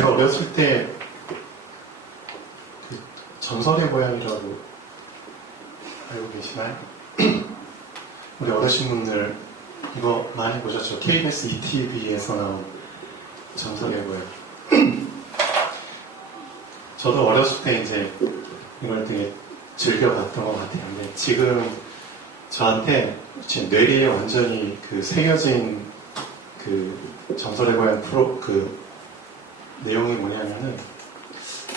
제가 어렸을 때 그 전설의 고향이라고 알고 계시나요? 우리 어르신분들 이거 많이 보셨죠? KBS ETV에서 나온 전설의 고향. 저도 어렸을 때 이제 이걸 되게 즐겨봤던 것 같아요. 근데 지금 저한테 지금 뇌리에 완전히 그 새겨진 그 전설의 고향 그 내용이 뭐냐면은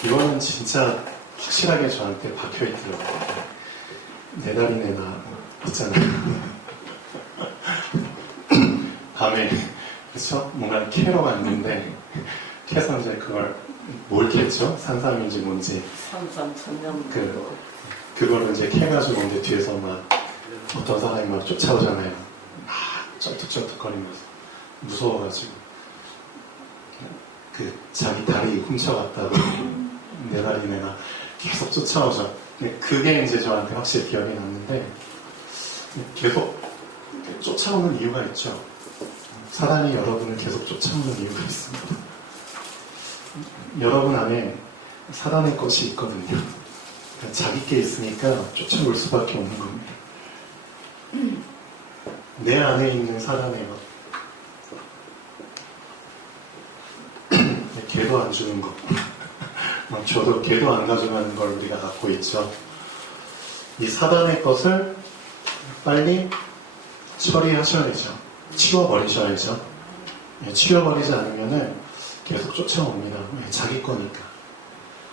이거는 진짜 확실하게 저한테 박혀있더라고요. 내 다리 내놔 있잖아요. 밤에 그렇죠? 뭔가 캐러 갔는데 캐서 이제 그걸 뭘 캤죠? 산삼인지 뭔지 산삼 천년 그거를 이제 캐가지고 이제 뒤에서 막 어떤 사람이 막 쫓아오잖아요. 막 쩔뚝쩔뚝거리면서 무서워가지고 그 자기 다리 훔쳐갔다고 내 다리 내놔 계속 쫓아오죠. 그게 이제 저한테 확실히 기억이 났는데 계속 쫓아오는 이유가 있죠. 사단이 여러분을 계속 쫓아오는 이유가 있습니다. 여러분 안에 사단의 것이 있거든요. 그러니까 자기 게 있으니까 쫓아올 수밖에 없는 겁니다. 내 안에 있는 사단의 것. 개도 안 주는 것. 저도 개도 안 가져가는 걸 우리가 갖고 있죠. 이 사단의 것을 빨리 처리하셔야죠. 치워버리셔야죠. 치워버리지 않으면은 계속 쫓아옵니다. 자기 거니까.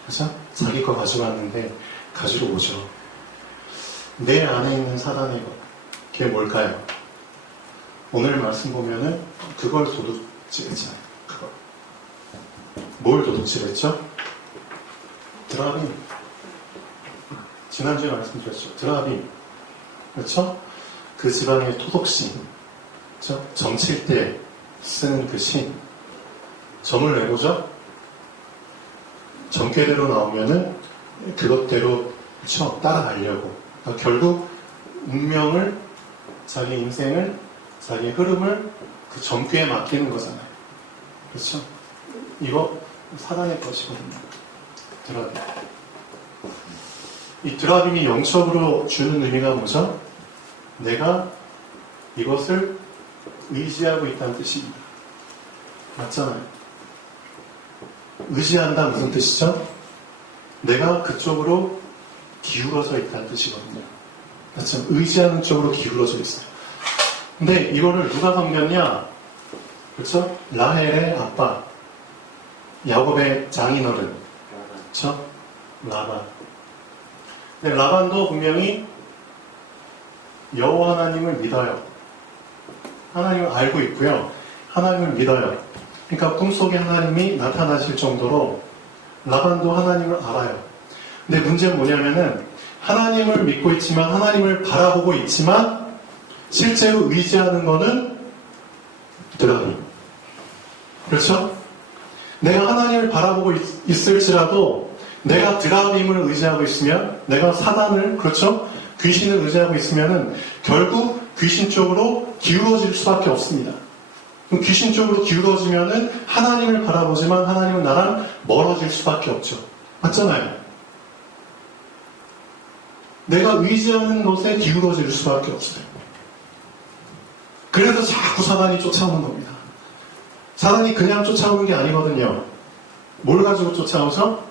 그죠? 자기 거 가져왔는데 가지러 오죠. 내 안에 있는 사단의 것. 그게 뭘까요? 오늘 말씀 보면은 그걸 도둑질했잖아요. 그걸. 뭘 도둑질했죠? 드라빔. 지난주에 말씀드렸죠. 드라빔. 그렇죠? 그 집안의 토독신. 그렇죠? 점칠 때 쓰는 그 신. 점을 왜 보죠? 점괘대로 나오면은 그것대로 그렇죠? 따라가려고. 그러니까 결국 운명을, 자기 인생을, 자기 흐름을 그 점괘에 맡기는 거잖아요. 그렇죠? 이거 사단의 것이거든요. 드라빔. 이 드라빔이 영적으로 주는 의미가 뭐죠? 내가 이것을 의지하고 있다는 뜻입니다. 맞잖아요. 의지한다 무슨 뜻이죠? 내가 그쪽으로 기울어져 있다는 뜻이거든요. 그렇죠? 의지하는 쪽으로 기울어져 있어요. 근데 이거를 누가 섬겼냐? 그렇죠? 라헬의 아빠, 야곱의 장인어른, 그렇죠? 라반. 근데 라반도 분명히 여호와 하나님을 믿어요. 하나님을 알고 있고요. 하나님을 믿어요. 그러니까 꿈속에 하나님이 나타나실 정도로 라반도 하나님을 알아요. 근데 문제는 뭐냐면은 하나님을 믿고 있지만 하나님을 바라보고 있지만 실제로 의지하는 거는 드라빔. 그렇죠? 내가 하나님을 바라보고 있을지라도 내가 드라빔을 의지하고 있으면 내가 사단을 그렇죠? 귀신을 의지하고 있으면은 결국 귀신 쪽으로 기울어질 수밖에 없습니다. 그럼 귀신 쪽으로 기울어지면은 하나님을 바라보지만 하나님은 나랑 멀어질 수밖에 없죠. 맞잖아요. 내가 의지하는 것에 기울어질 수밖에 없어요. 그래서 자꾸 사단이 쫓아오는 겁니다. 사단이 그냥 쫓아오는 게 아니거든요. 뭘 가지고 쫓아오죠?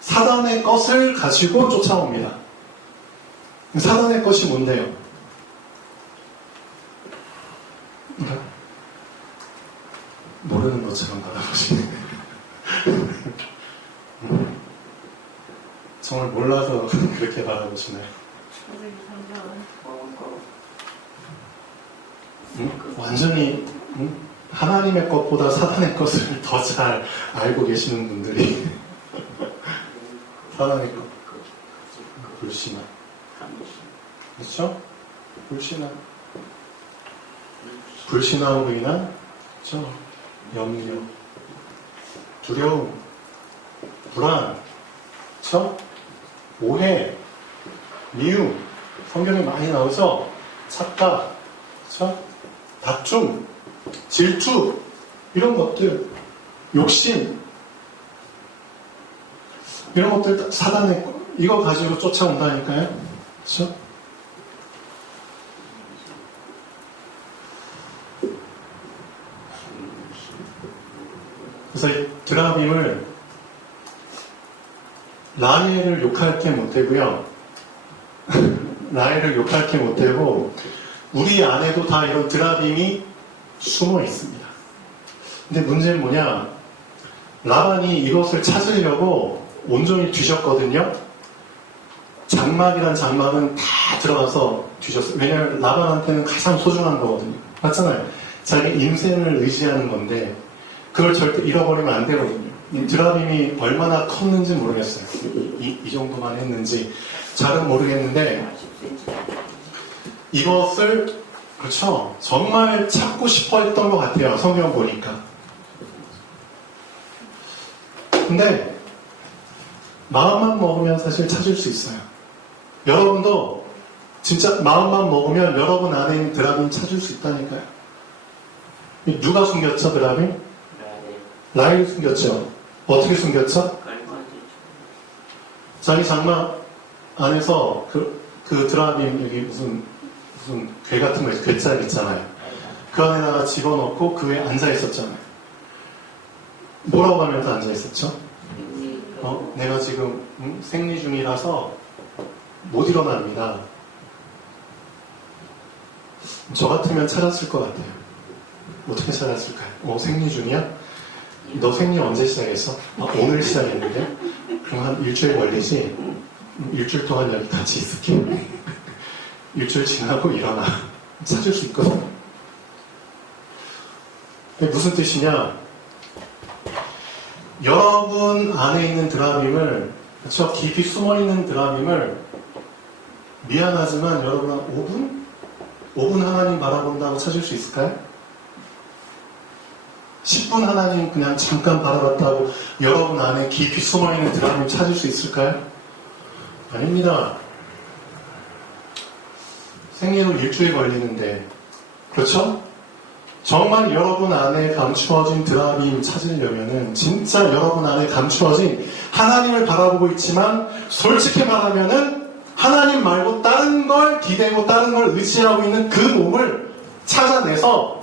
사단의 것을 가지고 쫓아옵니다. 사단의 것이 뭔데요? 모르는 것처럼 바라보시네. 정말 몰라서 그렇게 바라보시나요? 완전히 하나님의 것보다 사단의 것을 더 잘 알고 계시는 분들이 사단의 것, 불신함, 그렇죠? 불신함으로 인한 그렇죠? 염려, 두려움, 불안, 그렇죠? 오해, 미움, 성경에 많이 나오죠? 착각, 그렇죠? 다툼, 질투, 이런 것들, 욕심, 이런 것들 사단의 이거 가지고 쫓아온다니까요. 그렇죠? 그래서 이 드라빔을 라헬을 욕할 게 못 되고요. 라헬을 욕할 게 못 되고 우리 안에도 다 이런 드라빔이 숨어 있습니다. 근데 문제는 뭐냐? 라반이 이것을 찾으려고 온종일 뒤졌거든요. 장막이란 장막은 다 들어가서 뒤졌어요. 왜냐하면 라반한테는 가장 소중한 거거든요. 맞잖아요. 자기 인생을 의지하는 건데 그걸 절대 잃어버리면 안 되거든요. 드라빔이 얼마나 컸는지 모르겠어요. 이 정도만 했는지 잘은 모르겠는데 이것을 그렇죠. 정말 찾고 싶어 했던 것 같아요. 성경 보니까. 근데 마음만 먹으면 사실 찾을 수 있어요. 여러분도 진짜 마음만 먹으면 여러분 안에 있는 드라빔 찾을 수 있다니까요. 누가 숨겼죠, 드라빔? 라헬이 숨겼죠. 어떻게 숨겼죠? 자기 장막 안에서 그 드라빔 여기 무슨 괴 같은 거 괴짝 있잖아요. 그 안에다가 집어넣고 그 위에 앉아 있었잖아요. 뭐라고 하면서 앉아 있었죠? 내가 지금 생리 중이라서 못 일어납니다. 저 같으면 찾았을 것 같아요. 어떻게 찾았을까요? 생리 중이야? 너 생리 언제 시작했어? 오늘 시작했는데? 그럼 한 일주일 걸리지? 일주일 동안 여기 같이 있을게. 일주일 지나고 일어나. 찾을 수 있거든. 무슨 뜻이냐? 여러분 안에 있는 드라빔을, 그렇죠? 깊이 숨어있는 드라빔을 미안하지만 여러분 한 5분? 5분 하나님 바라본다고 찾을 수 있을까요? 10분 하나님 그냥 잠깐 바라봤다고 여러분 안에 깊이 숨어있는 드라빔을 찾을 수 있을까요? 아닙니다. 생리로 일주일 걸리는데, 그렇죠? 정말 여러분 안에 감추어진 드라빔 찾으려면은 진짜 여러분 안에 감추어진 하나님을 바라보고 있지만 솔직히 말하면은 하나님 말고 다른 걸 기대고 다른 걸 의지하고 있는 그 몸을 찾아내서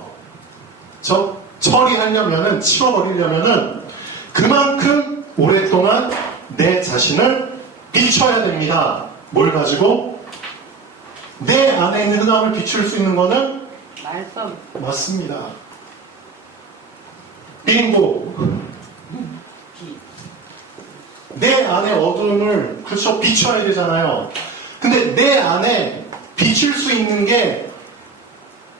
처리하려면은 치워버리려면은 그만큼 오랫동안 내 자신을 비춰야 됩니다. 뭘 가지고? 내 안에 있는 흑암을 비출 수 있는 거는 말씀. 맞습니다. 빙고. 내 안에 어둠을 그렇죠 비춰야 되잖아요. 근데 내 안에 비출 수 있는 게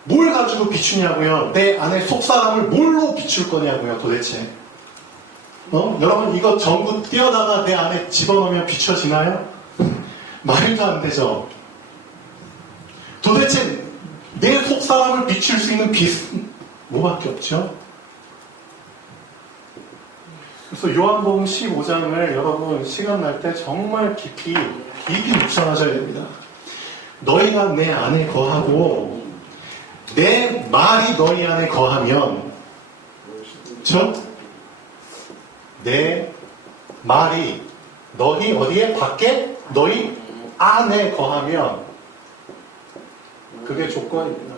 뭘 가지고 비추냐고요? 내 안에 속사람을 뭘로 비출 거냐고요, 도대체. 여러분 이거 전구 띄어다가 내 안에 집어넣으면 비춰지나요? 말도 안 되죠. 도대체 내 속사람을 비출 수 있는 빛은 뭐밖에 없죠? 그래서 요한복음 15장을 여러분 시간 날 때 정말 깊이 묵상하셔야 됩니다. 너희가 내 안에 거하고 내 말이 너희 안에 거하면, 그렇죠? 내 말이 너희 어디에? 밖에? 너희 안에 거하면 그게 조건입니다.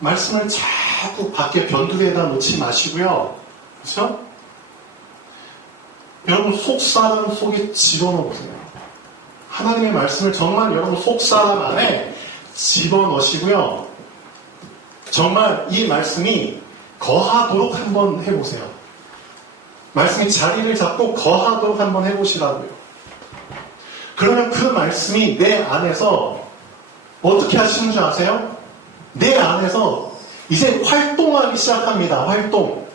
말씀을 자꾸 밖에 변두리에다 놓지 마시고요. 그렇죠? 여러분 속사람 속에 집어넣으세요. 하나님의 말씀을 정말 여러분 속사람 안에 집어넣으시고요. 정말 이 말씀이 거하도록 한번 해보세요. 말씀이 자리를 잡고 거하도록 한번 해보시라고요. 그러면 그 말씀이 내 안에서 어떻게 하시는 줄 아세요? 내 안에서 이제 활동하기 시작합니다. 활동.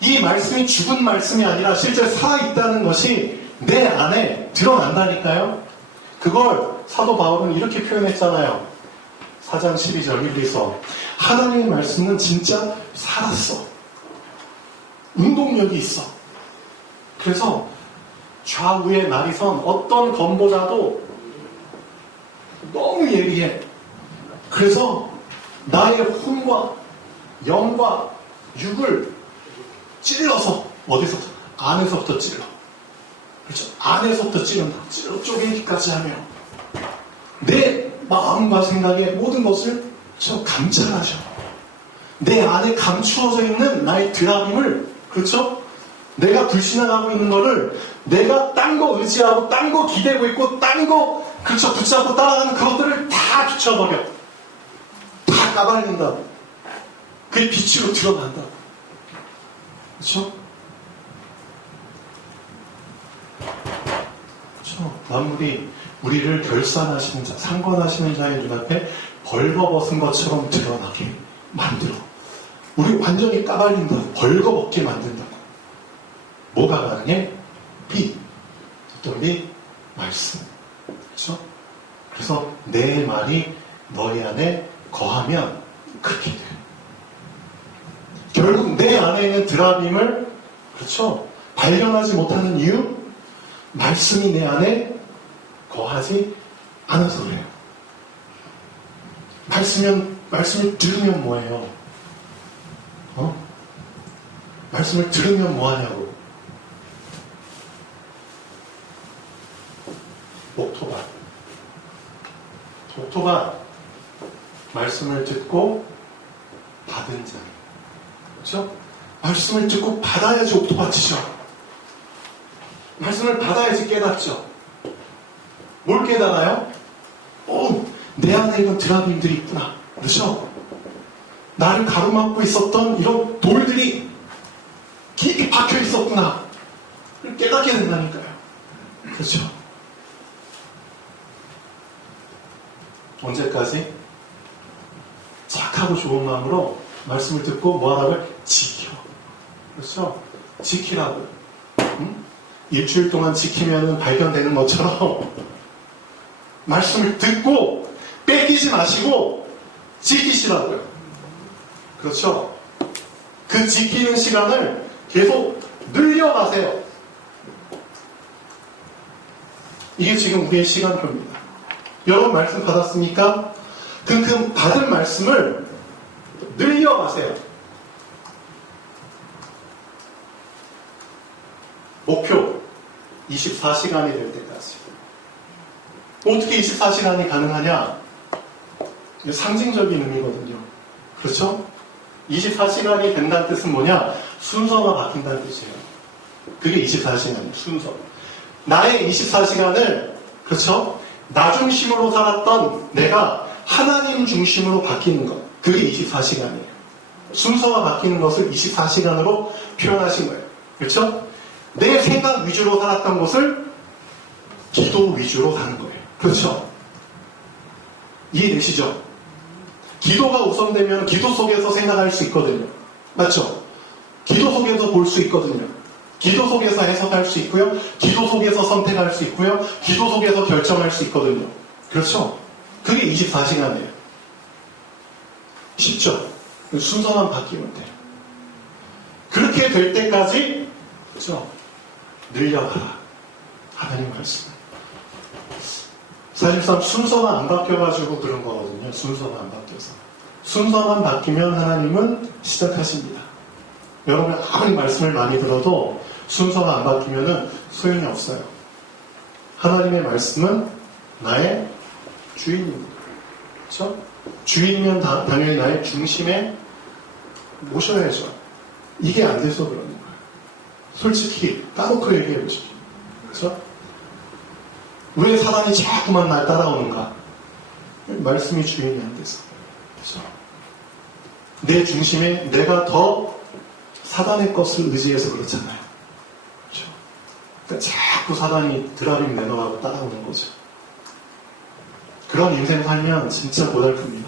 이 말씀이 죽은 말씀이 아니라 실제 살아있다는 것이 내 안에 드러난다니까요. 그걸 사도 바울은 이렇게 표현했잖아요. 4장 12절 1, 2서 하나님의 말씀은 진짜 살았어. 운동력이 있어. 그래서 좌우에 날이 선 어떤 검보다도 너무 예리해. 그래서 나의 혼과 영과 육을 찔러서 어디서 안에서부터 찔러. 그렇죠? 안에서부터 찌른다. 쪼개기까지 하며 내 마음과 생각의 모든 것을 저 감찰하셔. 내 안에 감추어져 있는 나의 드라빔을, 그렇죠? 내가 불신앙하고 있는 거를 내가 딴 거 의지하고 딴 거 기대고 있고 딴 거, 그렇죠? 붙잡고 따라가는 그것들을 다 비춰버려. 다 까발린다. 그게 빛으로 드러난다. 그렇죠? 그렇죠? 만물이 우리를 결산하시는 자, 상관하시는 자의 눈앞에 벌거벗은 것처럼 드러나게 만들어. 우리 완전히 까발린다. 벌거벗게 만든다고. 뭐가 가능해? 빛. 또 우리 말씀. 그렇죠? 그래서 내 말이 너희 안에 거하면 그렇게 돼. 결국 내 안에 있는 드라빔을, 그렇죠? 발견하지 못하는 이유? 말씀이 내 안에 거하지 않아서 그래요. 말씀을 들으면 뭐예요? 말씀을 들으면 뭐하냐고. 옥토밭. 말씀을 듣고 받은 자. 그렇죠? 말씀을 듣고 받아야지 옥토밭이죠. 말씀을 받아야지 깨닫죠. 뭘 깨달아요? 내 안에 이런 드라빔들이 있구나. 그렇죠? 나를 가로막고 있었던 이런 돌들이 깊이 박혀 있었구나. 깨닫게 된다니까요. 그렇죠? 언제까지? 착하고 좋은 마음으로 말씀을 듣고 뭐하라고요? 지켜. 그렇죠? 지키라고요. 일주일 동안 지키면 발견되는 것처럼 말씀을 듣고 뺏기지 마시고 지키시라고요. 그렇죠? 그 지키는 시간을 계속 늘려가세요. 이게 지금 우리의 시간표입니다. 여러분 말씀 받았습니까? 그 받은 말씀을 늘려가세요. 목표 24시간이 될 때까지. 어떻게 24시간이 가능하냐? 상징적인 의미거든요. 그렇죠? 24시간이 된다는 뜻은 뭐냐? 순서가 바뀐다는 뜻이에요. 그게 24시간이에요. 순서. 나의 24시간을, 그렇죠? 나 중심으로 살았던 내가 하나님 중심으로 바뀌는 것. 그게 24시간이에요. 순서가 바뀌는 것을 24시간으로 표현하신 거예요. 그렇죠? 내 생각 위주로 살았던 것을 기도 위주로 가는 거예요. 그렇죠? 이해되시죠? 기도가 우선되면 기도 속에서 생각할 수 있거든요. 맞죠? 기도 속에서 볼 수 있거든요. 기도 속에서 해석할 수 있고요. 기도 속에서 선택할 수 있고요. 기도 속에서 결정할 수 있거든요. 그렇죠? 그게 24시간이에요. 쉽죠? 순서만 바뀌면 돼요. 그렇게 될 때까지, 그렇죠? 늘려가라. 하나님 말씀. 사실상 순서가 안 바뀌어가지고 그런 거거든요. 순서가 안 바뀌어서. 순서만 바뀌면 하나님은 시작하십니다. 여러분 아무리 말씀을 많이 들어도 순서가 안 바뀌면 소용이 없어요. 하나님의 말씀은 나의 주인입니다. 그렇죠? 주인이면 당연히 나의 중심에 모셔야죠. 이게 안 돼서 그러는 거예요. 솔직히 까놓고 얘기해보죠. 그렇죠? 왜 사단이 자꾸만 날 따라오는가? 말씀이 주인이 안 돼서. 그렇죠? 내 중심에 내가 더 사단의 것을 의지해서 그렇잖아요. 그렇죠? 그러니까 자꾸 사단이 드라빔 내놓아가고 따라오는 거죠. 그런 인생 살면 진짜 고달픕니다.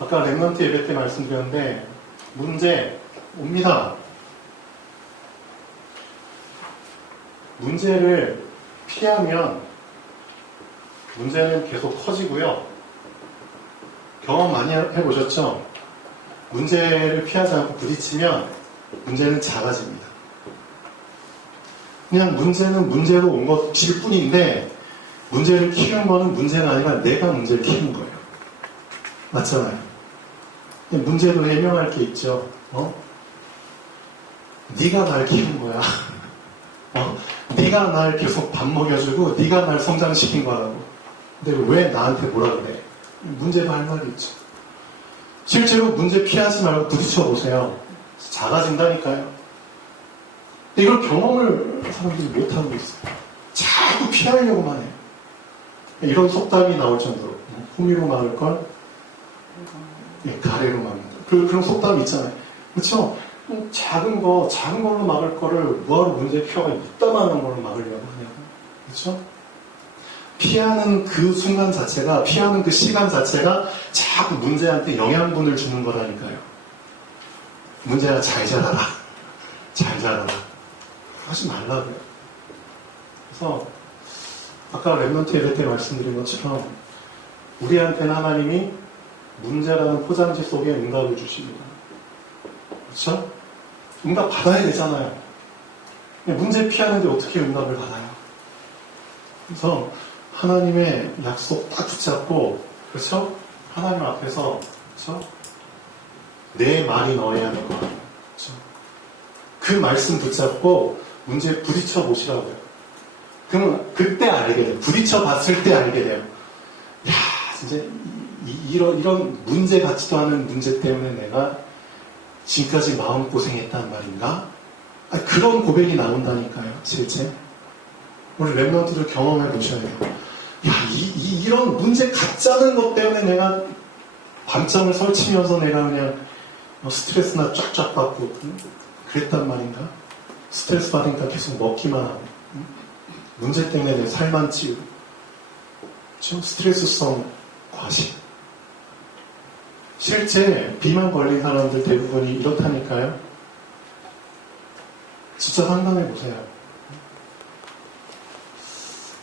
아까 랩런트 예배 때 말씀드렸는데 문제 옵니다. 문제를 피하면 문제는 계속 커지고요. 경험 많이 해보셨죠? 문제를 피하지 않고 부딪히면 문제는 작아집니다. 그냥 문제는 문제로 온 것일 뿐인데 문제를 키우는 거는 문제가 아니라 내가 문제를 키우는 거예요. 맞잖아요. 문제도 해명할 게 있죠. 네가 날 키운 거야. 네가 날 계속 밥 먹여주고 네가 날 성장시킨 거라고. 근데 왜 나한테 뭐라 그래? 문제도 할 말이 있죠. 실제로 문제 피하지 말고 부딪혀 보세요. 작아진다니까요. 근데 이걸 경험을 사람들이 못하고 있어요. 자꾸 피하려고만 해요. 이런 속담이 나올 정도로 호미로 막을 걸 가래로 막는다. 그런 속담이 있잖아요. 그렇죠? 작은 걸로 막을 거를 뭐하러 문제 피하고 이따만한 걸로 막으려고 하냐고. 그렇죠? 피하는 그 순간 자체가, 피하는 그 시간 자체가 자꾸 문제한테 영양분을 주는 거라니까요. 문제가 잘 자라라. 잘 자라라. 하지 말라고요. 그래서 아까 랩런트 예배 때 말씀드린 것처럼 우리한테는 하나님이 문제라는 포장지 속에 응답을 주십니다. 그렇죠? 응답 받아야 되잖아요. 문제 피하는데 어떻게 응답을 받아요? 그래서 하나님의 약속 딱 붙잡고, 그렇죠? 하나님 앞에서, 그렇죠? 내 말이 너어야 될 거야. 그렇죠? 그 말씀 붙잡고 문제에 부딪혀 보시라고요. 그러면 그때 알게 돼요. 부딪혀 봤을 때 알게 돼요. 야, 진짜 이런 문제 같지도 않은 문제 때문에 내가 지금까지 마음고생했단 말인가? 그런 고백이 나온다니까요, 실제. 우리 랩런트들 경험해 보셔야 돼요. 야, 이런 문제 같지 않은 것 때문에 내가 밤잠을 설치면서 내가 그냥 스트레스나 쫙쫙 받고 그랬단 말인가? 스트레스 받으니까 계속 먹기만 하고 문제 때문에 내 살만 찌우고 스트레스성 과식. 실제 비만 걸린 사람들 대부분이 이렇다니까요. 진짜 상상해 보세요.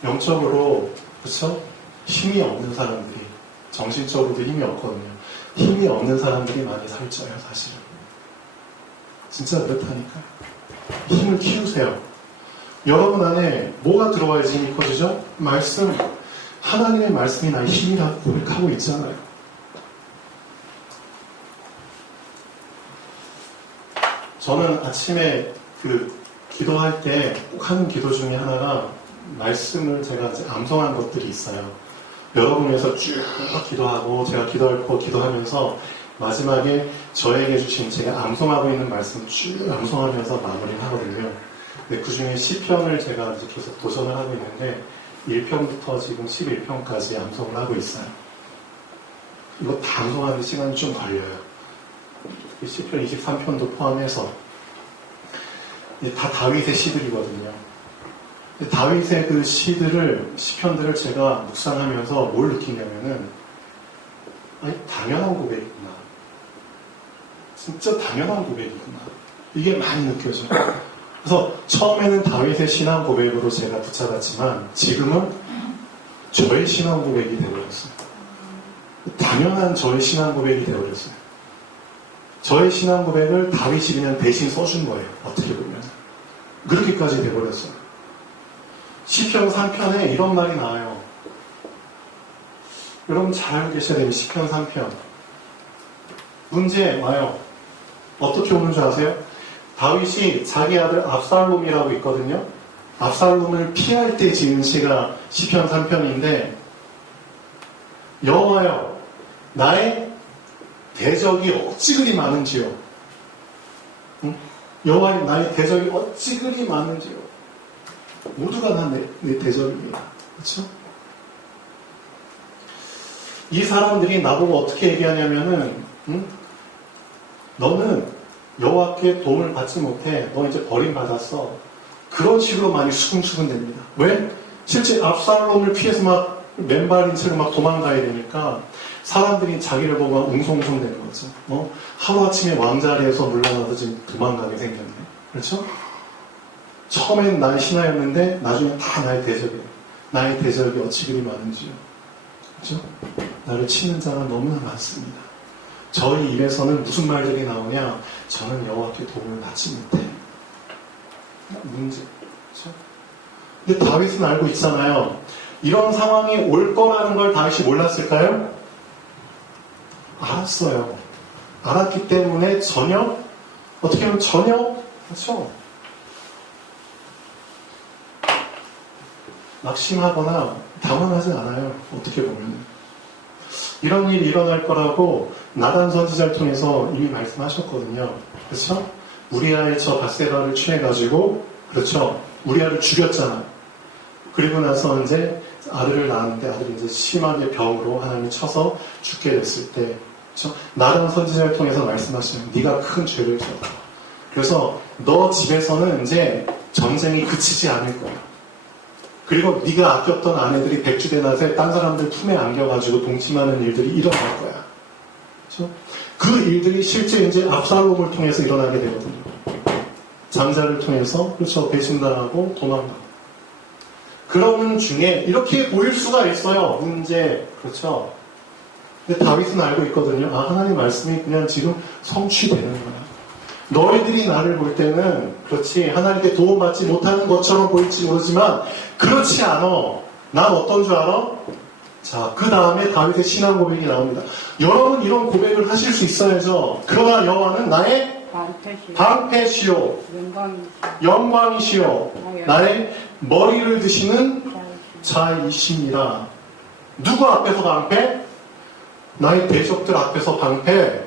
영적으로, 그렇죠? 힘이 없는 사람들이, 정신적으로도 힘이 없거든요. 힘이 없는 사람들이 많이 살쪄요, 사실은. 진짜 그렇다니까요. 힘을 키우세요. 여러분 안에 뭐가 들어와야지 힘이 커지죠? 말씀. 하나님의 말씀이 나의 힘이라고 고백하고 있잖아요. 저는 아침에 기도할 때 꼭 하는 기도 중에 하나가 말씀을 제가 이제 암송한 것들이 있어요. 여러분에서 쭉 기도하고 제가 기도할 거 기도하면서 마지막에 저에게 주신 제가 암송하고 있는 말씀 쭉 암송하면서 마무리를 하거든요. 근데 그 중에 시편을 제가 이제 계속 도전을 하고 있는데 1편부터 지금 11편까지 암송을 하고 있어요. 이거 다 암송하는 시간이 좀 걸려요. 시편 23편도 포함해서 다 다윗의 시들이거든요. 다윗의 그 시편들을 제가 묵상하면서 뭘 느끼냐면은 당연한 고백이구나. 진짜 당연한 고백이구나. 이게 많이 느껴져요. 그래서 처음에는 다윗의 신앙 고백으로 제가 붙잡았지만 지금은 저의 신앙 고백이 되어버렸어요. 당연한 저의 신앙 고백이 되어버렸어요. 저의 신앙 고백을 다윗이 그냥 대신 써준 거예요. 어떻게 보면. 그렇게까지 되어버렸어요. 시편 3편에 이런 말이 나와요. 여러분 잘 알고 계셔야 돼요. 시편 3편. 문제 와요. 어떻게 오는 줄 아세요? 다윗이 자기 아들 압살롬이라고 있거든요. 압살롬을 피할 때 지은 시가 시편 3편인데 여호와여 나의 대적이 어찌 그리 많은지요. 응? 여호와여 나의 대적이 어찌 그리 많은지요. 모두가 다 내 대적입니다. 그렇죠? 이 사람들이 나보고 어떻게 얘기하냐면은 너는 여호와께 도움을 받지 못해. 너 이제 버림받았어. 그런 식으로 많이 수근수근 됩니다. 왜? 실제 압살롬을 피해서 막 맨발인 채로 막 도망가야 되니까 사람들이 자기를 보고 막 웅성웅성 되는 거죠. 하루아침에 왕자리에서 물러나서 지금 도망가게 생겼네. 그렇죠? 처음엔 나의 신하였는데 나중에 다 나의 대적이에요. 나의 대적이 어찌 그리 많은지요. 그렇죠? 나를 치는 자가 너무나 많습니다. 저희 입에서는 무슨 말들이 나오냐? 저는 여호와께 도움을 받지 못해. 문제. 그렇죠? 근데 다윗은 알고 있잖아요. 이런 상황이 올 거라는 걸 다윗이 몰랐을까요? 알았어요. 알았기 때문에 전혀, 어떻게 보면 전혀, 그렇죠? 낙심하거나 당황하지 않아요. 어떻게 보면. 이런 일이 일어날 거라고 나단 선지자를 통해서 이미 말씀하셨거든요. 그렇죠? 우리아의 저 바세바를 취해가지고, 그렇죠? 우리아를 죽였잖아. 그리고 나서 이제 아들을 낳았는데 아들이 이제 심하게 병으로 하나님이 쳐서 죽게 됐을 때, 그렇죠? 나단 선지자를 통해서 말씀하시면 네가 큰 죄를 지었다. 그래서 너 집에서는 이제 전쟁이 그치지 않을 거야. 그리고 네가 아꼈던 아내들이 백주대낮에 딴 사람들 품에 안겨가지고 동침하는 일들이 일어날 거야. 그렇죠? 그 일들이 실제 이제 압살롬을 통해서 일어나게 되거든요. 장자를 통해서, 그렇죠, 배신당하고 도망가고. 그런 중에 이렇게 보일 수가 있어요. 문제, 그렇죠. 근데 다윗은 알고 있거든요. 아, 하나님 말씀이 그냥 지금 성취되는 거야. 너희들이 나를 볼 때는 그렇지 하나님께 도움받지 못하는 것처럼 보일지 모르지만 그렇지 않아. 난 어떤 줄 알아? 자, 그 다음에 다윗의 신앙 고백이 나옵니다. 여러분 이런 고백을 하실 수 있어야죠. 그러나 여호와는 나의 방패시오 영광이시오 나의 머리를 드시는 자이시니라. 누구 앞에서 방패? 나의 대적들 앞에서 방패.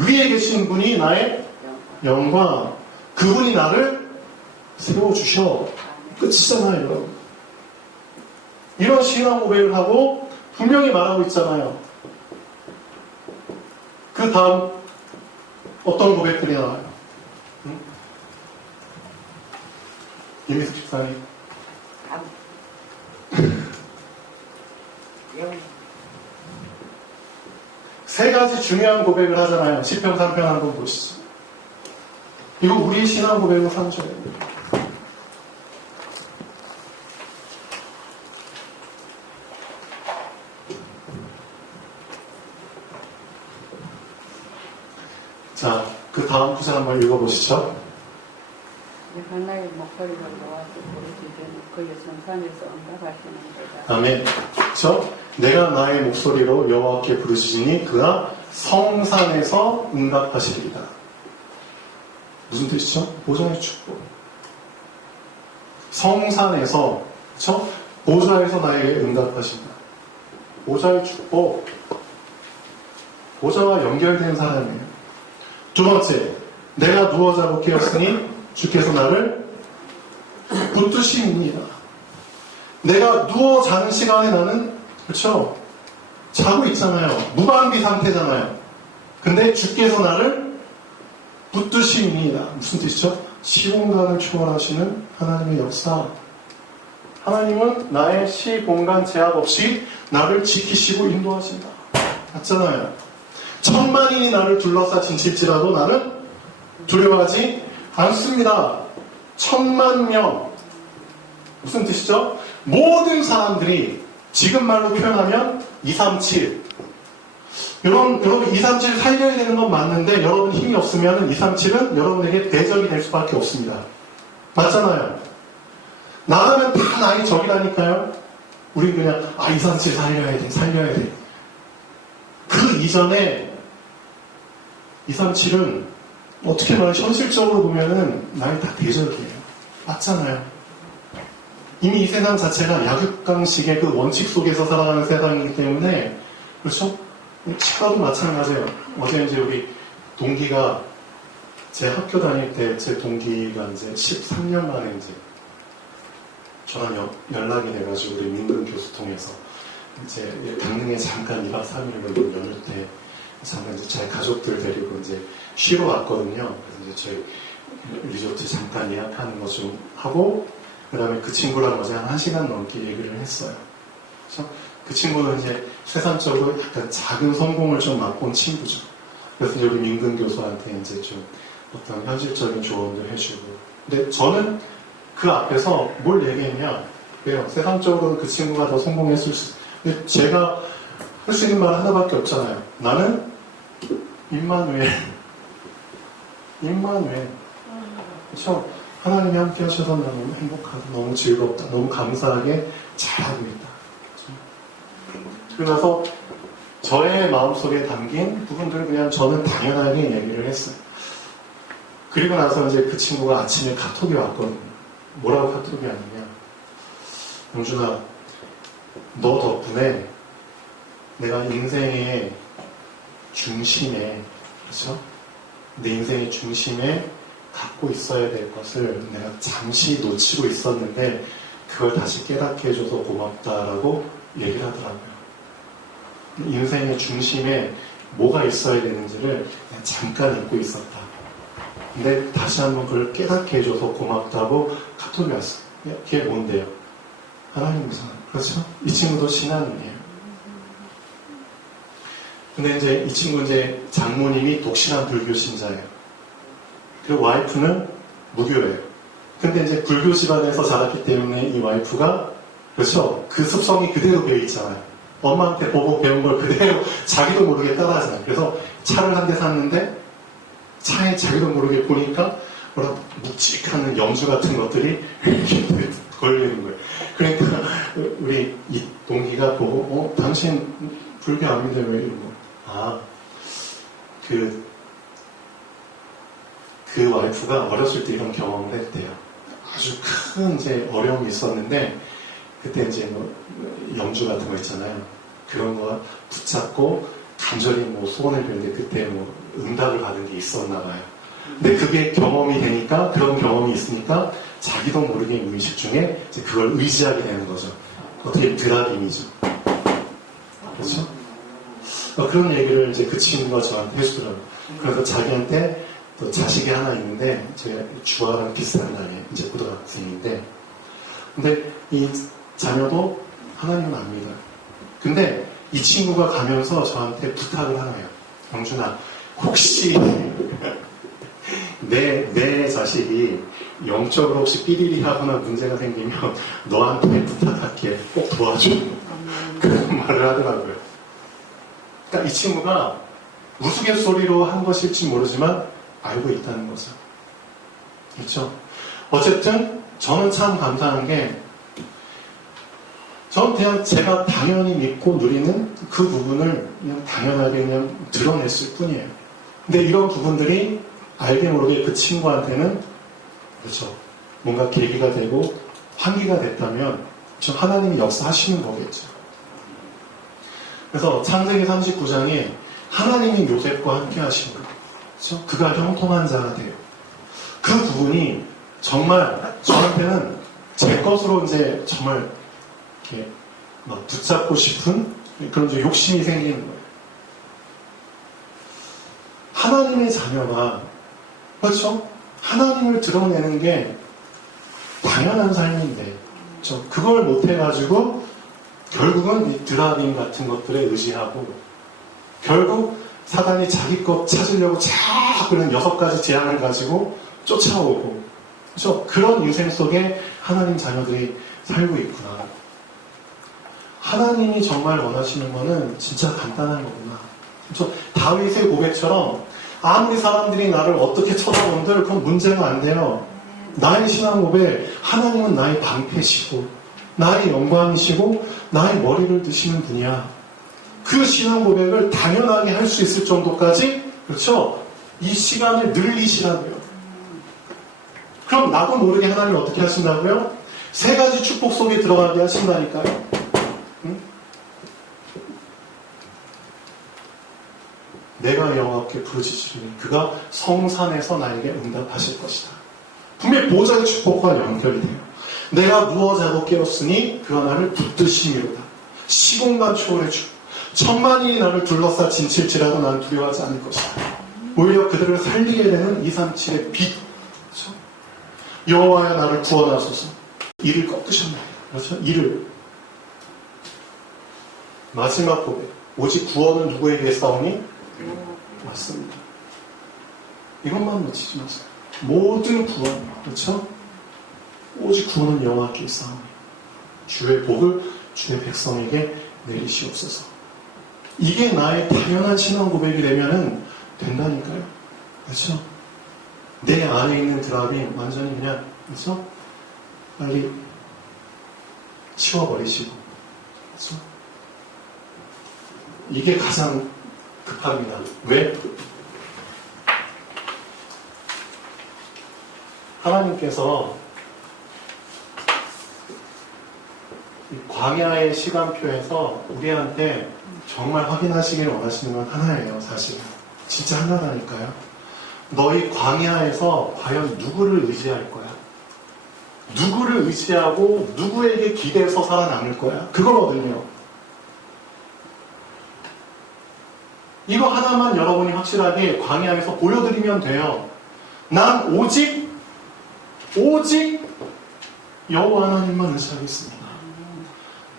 위에 계신 분이 나의 영광. 그분이 나를 세워주셔. 끝이잖아요, 여러분. 이런 신앙 고백을 하고 분명히 말하고 있잖아요. 그 다음 어떤 고백들이 나와요? 응? 김희숙 집사님. 세 가지 중요한 고백을 하잖아요. 시편 3편 한번 보시죠. 이거 우리의 신앙 고백을 삼으셔야 됩니다. 자, 그 다음 구절 한번 읽어보시죠. 하나의 목소리로 모아서 부르시더니 그의 성산에서 응답하시는 거다. 아멘. 그렇죠? 내가 나의 목소리로 여호와께 부르시니 그가 성산에서 응답하시리이다. 무슨 뜻이죠? 보좌의 축복. 성산에서, 그렇죠? 보좌에서 나에게 응답하신다. 보좌의 축복. 보좌와 연결된 사람이에요. 두 번째, 내가 누워 자고 깨었으니 주께서 나를 붙드십니다. 내가 누워 자는 시간에 나는, 그렇죠? 자고 있잖아요. 무방비 상태잖아요. 근데 주께서 나를 붙드십니다. 무슨 뜻이죠? 시공간을 초월하시는 하나님의 역사. 하나님은 나의 시공간 제약 없이 나를 지키시고 인도하신다. 맞잖아요. 천만인이 나를 둘러싸 진칠지라도 나는 두려워하지 않습니다. 10,000,000명. 무슨 뜻이죠? 모든 사람들이 지금 말로 표현하면 237. 여러분 237 살려야 되는 건 맞는데 여러분 힘이 없으면 237은 여러분에게 대적이 될 수밖에 없습니다. 맞잖아요. 나가면 다 나의 적이라니까요. 우리 그냥 237 살려야 돼. 그 이전에 237은 어떻게 말하면 현실적으로 보면은 나의 다 대적이에요. 맞잖아요. 이미 이 세상 자체가 약육강식의 그 원칙 속에서 살아가는 세상이기 때문에, 그렇죠? 치과도 마찬가지예요. 어제 이제 우리 동기가, 제 학교 다닐 때 제 동기가 이제 13년 만에 이제 저랑 연락이 돼가지고 우리 민근 교수 통해서 이제 강릉에 잠깐 2박 3일을 연휴 때 잠깐 이제 제 가족들 데리고 이제 쉬러 왔거든요. 그래서 이제 저희 리조트 잠깐 예약하는 거 좀 하고, 그 다음에 그 친구랑 어제 한 1시간 넘게 얘기를 했어요. 그래서 그 친구는 이제 세상적으로 약간 작은 성공을 좀 맛본 친구죠. 그래서 여기 민근 교수한테 이제 좀 어떤 현실적인 조언도 해주고. 근데 저는 그 앞에서 뭘 얘기했냐? 왜요? 세상적으로 그 친구가 더 성공했을 수, 근데 제가 할 수 있는 말 하나밖에 없잖아요. 나는 임마누엘. 그렇죠? 하나님이 함께 하셔서 너무 행복하다, 너무 즐겁다, 너무 감사하게 잘하고 있다. 그러고 나서 저의 마음속에 담긴 부분들을 그냥 저는 당연하게 얘기를 했어요. 그리고 나서 이제 그 친구가 아침에 카톡이 왔거든요. 뭐라고 카톡이 왔느냐. 영준아, 너 덕분에 내가 인생의 중심에, 그렇죠? 내 인생의 중심에 갖고 있어야 될 것을 내가 잠시 놓치고 있었는데 그걸 다시 깨닫게 해줘서 고맙다라고 얘기를 하더라고요. 인생의 중심에 뭐가 있어야 되는지를 그냥 잠깐 잊고 있었다. 근데 다시 한번 그걸 깨닫게 해줘서 고맙다고 카톡이 왔어요. 그게 뭔데요? 하나님이잖아요. 그렇죠? 이 친구도 신앙이에요. 근데 이제 이 친구 이제 장모님이 독실한 불교 신자예요. 그리고 와이프는 무교예요. 근데 이제 불교 집안에서 자랐기 때문에 이 와이프가, 그렇죠? 그 습성이 그대로 배어 있잖아요. 엄마한테 보고 배운 걸 그대로 자기도 모르게 따라하잖아요. 그래서 차를 한 대 샀는데 차에 자기도 모르게 보니까 뭐라 묵직한 염주 같은 것들이 이렇게 걸리는 거예요. 그러니까 우리 이 동기가 보고 당신 불교 안 믿어요? 이러고 그 와이프가 어렸을 때 이런 경험을 했대요. 아주 큰 이제 어려움이 있었는데 그때 이제 뭐 염주 같은 거 있잖아요. 그런 거 붙잡고 간절히 뭐 소원을 빌는데 그때 뭐 응답을 받은 게 있었나 봐요. 근데 그게 경험이 되니까, 그런 경험이 있으니까 자기도 모르게 의식 중에 이제 그걸 의지하게 되는 거죠. 어떻게 드라빔이죠. 그렇죠? 그런 얘기를 이제 그 친구가 저한테 해주더라고요. 그래서 자기한테 또 자식이 하나 있는데, 제가 주아랑 비슷한 나이에 이제 고등학생인데, 근데 이 자녀도 하나님은 안 믿어요. 근데 이 친구가 가면서 저한테 부탁을 하나요. 영준아, 혹시 내 자식이 영적으로 혹시 삐리리 하거나 문제가 생기면 너한테 부탁할게. 꼭 도와줘. 그런 말을 하더라고요. 그러니까 이 친구가 우스갯소리로 한 것일지 모르지만 알고 있다는 거죠. 그렇죠? 어쨌든 저는 참 감사한 게, 저는 그냥 제가 당연히 믿고 누리는 그 부분을 그냥 당연하게 그냥 드러냈을 뿐이에요. 근데 이런 부분들이 알게 모르게 그 친구한테는, 그렇죠, 뭔가 계기가 되고 환기가 됐다면 저 하나님이 역사하시는 거겠죠. 그래서 창세기 39장에 하나님이 요셉과 함께 하신 거, 그렇죠? 그가 형통한 자가 돼요. 그 부분이 정말 저한테는 제 것으로 이제 정말 이렇게 막 붙잡고 싶은 그런 욕심이 생기는 거예요. 하나님의 자녀가, 그렇죠? 하나님을 드러내는 게 당연한 삶인데, 그렇죠? 그걸 못해가지고 결국은 이 드라빔 같은 것들에 의지하고, 결국 사단이 자기 것 찾으려고 자꾸 그런 6가지 제안을 가지고 쫓아오고, 그렇죠? 그런 유생 속에 하나님 자녀들이 살고 있구나. 하나님이 정말 원하시는 거는 진짜 간단한 거구나. 그렇죠? 다윗의 고백처럼 아무리 사람들이 나를 어떻게 쳐다본들 그건 문제가 안 돼요. 나의 신앙 고백, 하나님은 나의 방패시고 나의 영광이시고 나의 머리를 드시는 분이야. 그 신앙 고백을 당연하게 할 수 있을 정도까지, 그렇죠? 이 시간을 늘리시라고요. 그럼 나도 모르게 하나님 어떻게 하신다고요? 3가지 축복 속에 들어가게 하신다니까요. 응? 내가 여호와께 부르짖으리니 그가 성산에서 나에게 응답하실 것이다. 분명히 보좌의 축복과 연결이 돼요. 내가 누워 자고 깨었으니 그가 나를 붙드심이로다. 시공간 초월해 주고 천만인이 나를 둘러싸 진칠지라도 나는 두려워하지 않을 것이다. 오히려 그들을 살리게 되는 237의 빛. 그렇죠? 여호와여 나를 구원하소서. 이를 꺾으셨나요? 그렇죠? 이를. 마지막 고백. 오직 구원은 누구에게 싸우니? 맞습니다. 이것만 놓치지 마세요. 모든 구원, 그렇죠? 오직 구원은 여호와께 싸우니 주의 복을 주의 백성에게 내리시옵소서. 이게 나의 당연한 신앙 고백이 되면은 된다니까요. 그렇죠? 내 안에 있는 드랍이 완전히 그냥, 그렇죠? 빨리 치워버리시고, 그렇죠? 이게 가장 급합니다. 왜? 하나님께서 이 광야의 시간표에서 우리한테 정말 확인하시길 원하시는 건 하나예요, 사실은. 진짜 하나라니까요. 너희 광야에서 과연 누구를 의지할 거야? 누구를 의지하고 누구에게 기대서 살아남을 거야? 그거거든요. 이거 하나만 여러분이 확실하게 광야에서 보여드리면 돼요. 난 오직 여호와 하나님만 의지하겠습니다.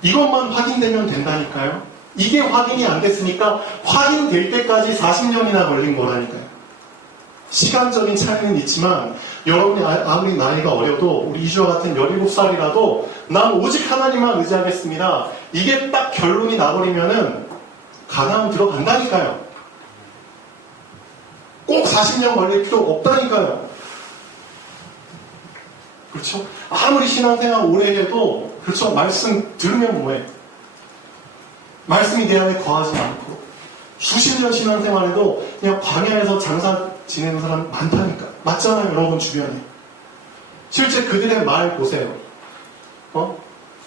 이것만 확인되면 된다니까요. 이게 확인이 안 됐으니까 확인될 때까지 40년이나 걸린 거라니까요. 시간적인 차이는 있지만 여러분이 아무리 나이가 어려도 우리 이주와 같은 17살이라도 난 오직 하나님만 의지하겠습니다. 이게 딱 결론이 나버리면은 가나안 들어간다니까요. 꼭 40년 걸릴 필요 없다니까요. 그렇죠? 아무리 신앙생활 오래 해도 그렇죠? 말씀 들으면 뭐해? 말씀이 내 안에 거하지 않고 수십 년 신앙생활해도 그냥 광야에서 장사 지내는 사람 많다니까. 맞잖아요, 여러분 주변에. 실제 그들의 말 보세요.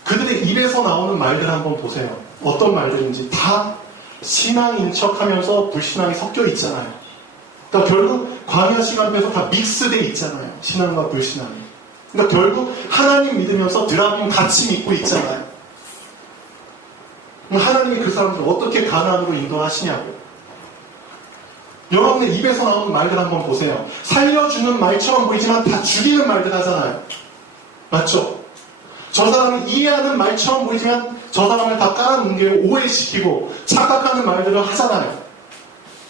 그들의 입에서 나오는 말들 한번 보세요. 어떤 말들인지 다 신앙인 척하면서 불신앙이 섞여 있잖아요. 그러니까 결국 광야 시간표에서 다 믹스돼 있잖아요. 신앙과 불신앙이. 그러니까 결국 하나님 믿으면서 드라빔 같이 믿고 있잖아요. 하나님이 그 사람들 어떻게 가나안으로 인도하시냐고. 여러분의 입에서 나오는 말들 한번 보세요. 살려주는 말처럼 보이지만 다 죽이는 말들 하잖아요. 맞죠? 저 사람이 이해하는 말처럼 보이지만 저 사람을 다 깔아뭉개고 오해시키고 착각하는 말들을 하잖아요.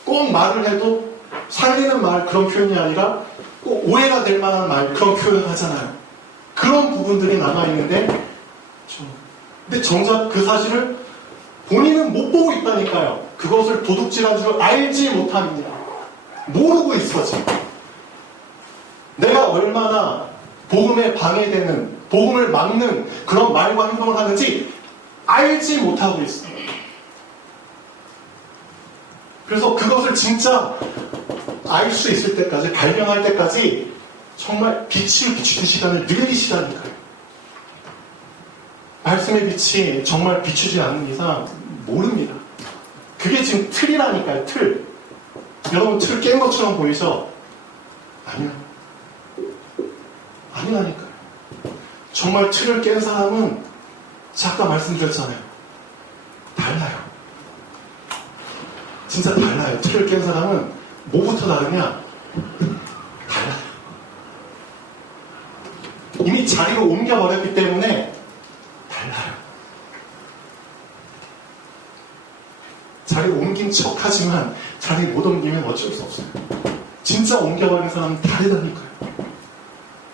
꼭 말을 해도 살리는 말 그런 표현이 아니라 꼭 오해가 될 만한 말 그런 표현을 하잖아요. 그런 부분들이 남아있는데 근데 정작 그 사실을 본인은 못 보고 있다니까요. 그것을 도둑질한 줄 알지 못합니다. 모르고 있어 지금. 내가 얼마나 복음에 방해되는, 복음을 막는 그런 말과 행동을 하는지 알지 못하고 있어. 그래서 그것을 진짜 알 수 있을 때까지, 발견할 때까지 정말 빛을 비추는 시간을 늘리시라니까요. 말씀의 빛이 정말 비추지 않는 이상 모릅니다. 그게 지금 틀이라니까요, 틀. 여러분 틀 깬 것처럼 보이죠? 아니요. 아니라니까요. 정말 틀을 깬 사람은 아까 말씀드렸잖아요. 달라요. 진짜 달라요. 틀을 깬 사람은 뭐부터 다르냐? 달라요. 이미 자리로 옮겨버렸기 때문에 달라요. 자리 옮긴 척 하지만 자리 못 옮기면 어쩔 수 없어요. 진짜 옮겨버린 사람은 다르다니까요.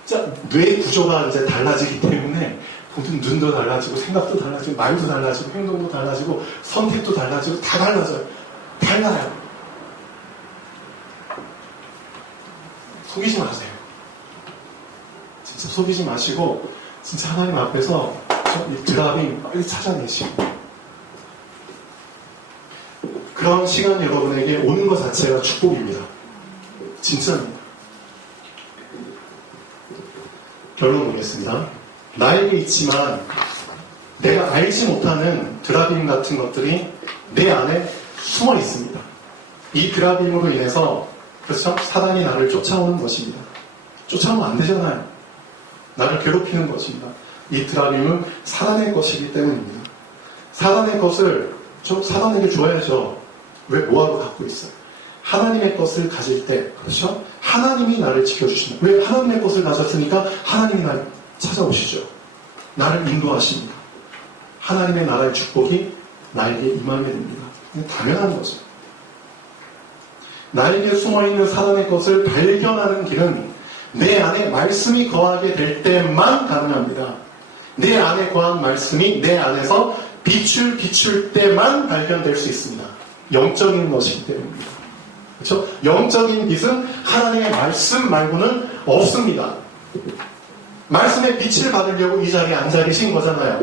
진짜 뇌 구조가 이제 달라지기 때문에 모든 눈도 달라지고 생각도 달라지고 말도 달라지고 행동도 달라지고 선택도 달라지고 다 달라져요. 달라요. 속이지 마세요. 진짜 속이지 마시고 진짜 하나님 앞에서 이 드라빔 빨리 찾아내시고 그런 시간 여러분에게 오는 것 자체가 축복입니다. 진짜입니다. 결론 보겠습니다. 나에게 있지만 내가 알지 못하는 드라빔 같은 것들이 내 안에 숨어 있습니다. 이 드라빔으로 인해서 그렇죠? 사단이 나를 쫓아오는 것입니다. 쫓아오면 안 되잖아요. 나를 괴롭히는 것입니다. 이 드라빔은 사단의 것이기 때문입니다. 사단의 것을 사단에게 줘야죠. 왜 뭐하러 갖고 있어요? 하나님의 것을 가질 때, 그렇죠? 하나님이 나를 지켜주십니다. 왜 하나님의 것을 가졌으니까 하나님이 나를 찾아오시죠. 나를 인도하십니다. 하나님의 나라의 축복이 나에게 임하게 됩니다. 당연한 거죠. 나에게 숨어있는 사단의 것을 발견하는 길은 내 안에 말씀이 거하게 될 때만 가능합니다. 내 안에 거한 말씀이 내 안에서 비출 때만 발견될 수 있습니다. 영적인 것이기 때문입니다. 그렇죠? 영적인 빛은 하나님의 말씀 말고는 없습니다. 말씀의 빛을 받으려고 이 자리에 앉아 계신 거잖아요.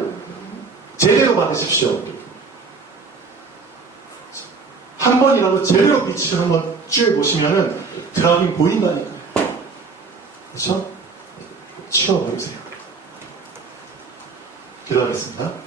제대로 받으십시오. 한 번이라도 제대로 빛을 한번 쬐 보시면은 드라깅 보인다니까요. 그렇죠? 치워버리세요. 기도하겠습니다.